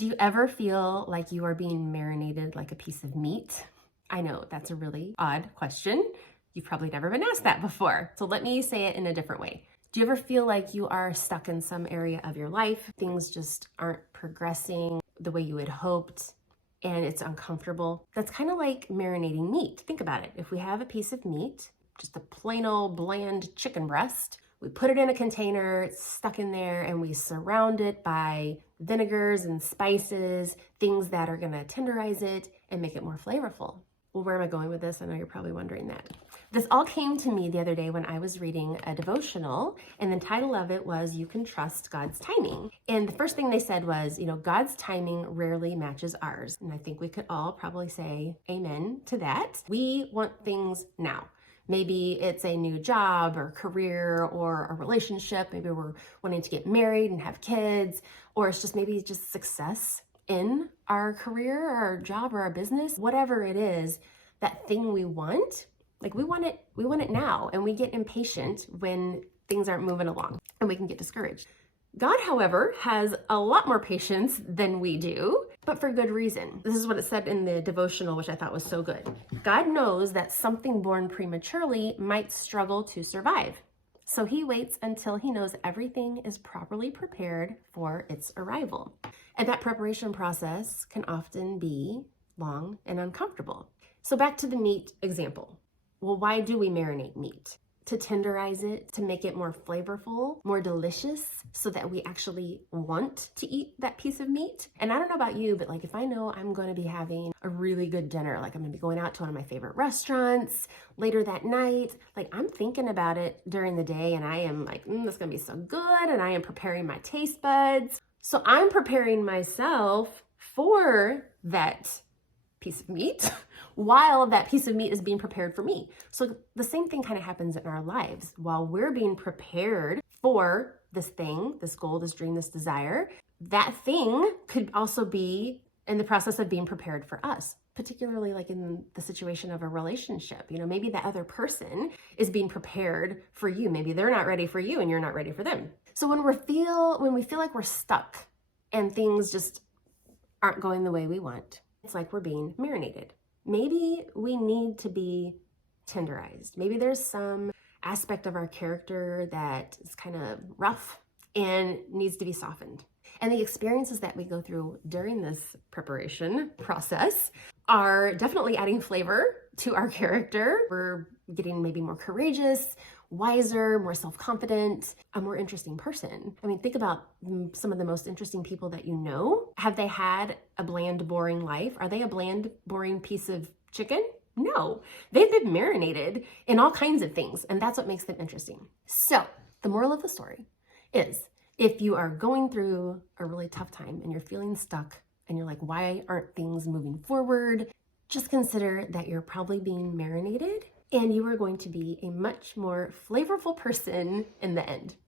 Do you ever feel like you are being marinated like a piece of meat? I know that's a really odd question. You've probably never been asked that before. So let me say it in a different way. Do you ever feel like you are stuck in some area of your life? Things just aren't progressing the way you had hoped and it's uncomfortable. That's kind of like marinating meat. Think about it. If we have a piece of meat, just a plain old bland chicken breast, we put it in a container, it's stuck in there, and we surround it by vinegars and spices, things that are gonna tenderize it and make it more flavorful. Well, where am I going with this? I know you're probably wondering that. This all came to me the other day when I was reading a devotional, and the title of it was You Can Trust God's Timing. And the first thing they said was, God's timing rarely matches ours. And I think we could all probably say amen to that. We want things now. Maybe it's a new job or career or a relationship. Maybe we're wanting to get married and have kids, or it's just maybe just success in our career or our job or our business. Whatever it is, that thing we want, like we want it now, and we get impatient when things aren't moving along and we can get discouraged. God, however, has a lot more patience than we do, but for good reason. This is what it said in the devotional, which I thought was so good. God knows that something born prematurely might struggle to survive. So he waits until he knows everything is properly prepared for its arrival. And that preparation process can often be long and uncomfortable. So back to the meat example. Well, why do we marinate meat? To tenderize it, to make it more flavorful, more delicious, so that we actually want to eat that piece of meat. And I don't know about you, but like if I know I'm going to be having a really good dinner, like I'm going to be going out to one of my favorite restaurants later that night, like I'm thinking about it during the day and I am like, this is going to be so good, and I am preparing my taste buds. So I'm preparing myself for that piece of meat while that piece of meat is being prepared for me. So the same thing kind of happens in our lives. While we're being prepared for this thing, this goal, this dream, this desire, that thing could also be in the process of being prepared for us, particularly like in the situation of a relationship. Maybe that other person is being prepared for you. Maybe they're not ready for you and you're not ready for them. So when we feel like we're stuck and things just aren't going the way we want, it's like we're being marinated. Maybe we need to be tenderized. Maybe there's some aspect of our character that is kind of rough and needs to be softened. And the experiences that we go through during this preparation process are definitely adding flavor to our character. We're getting maybe more courageous, wiser, more self-confident, a more interesting person. I mean, think about some of the most interesting people that you know. Have they had a bland, boring life? Are they a bland, boring piece of chicken? No, they've been marinated in all kinds of things, and that's what makes them interesting. So the moral of the story is, if you are going through a really tough time and you're feeling stuck and you're like, why aren't things moving forward? Just consider that you're probably being marinated and you are going to be a much more flavorful person in the end.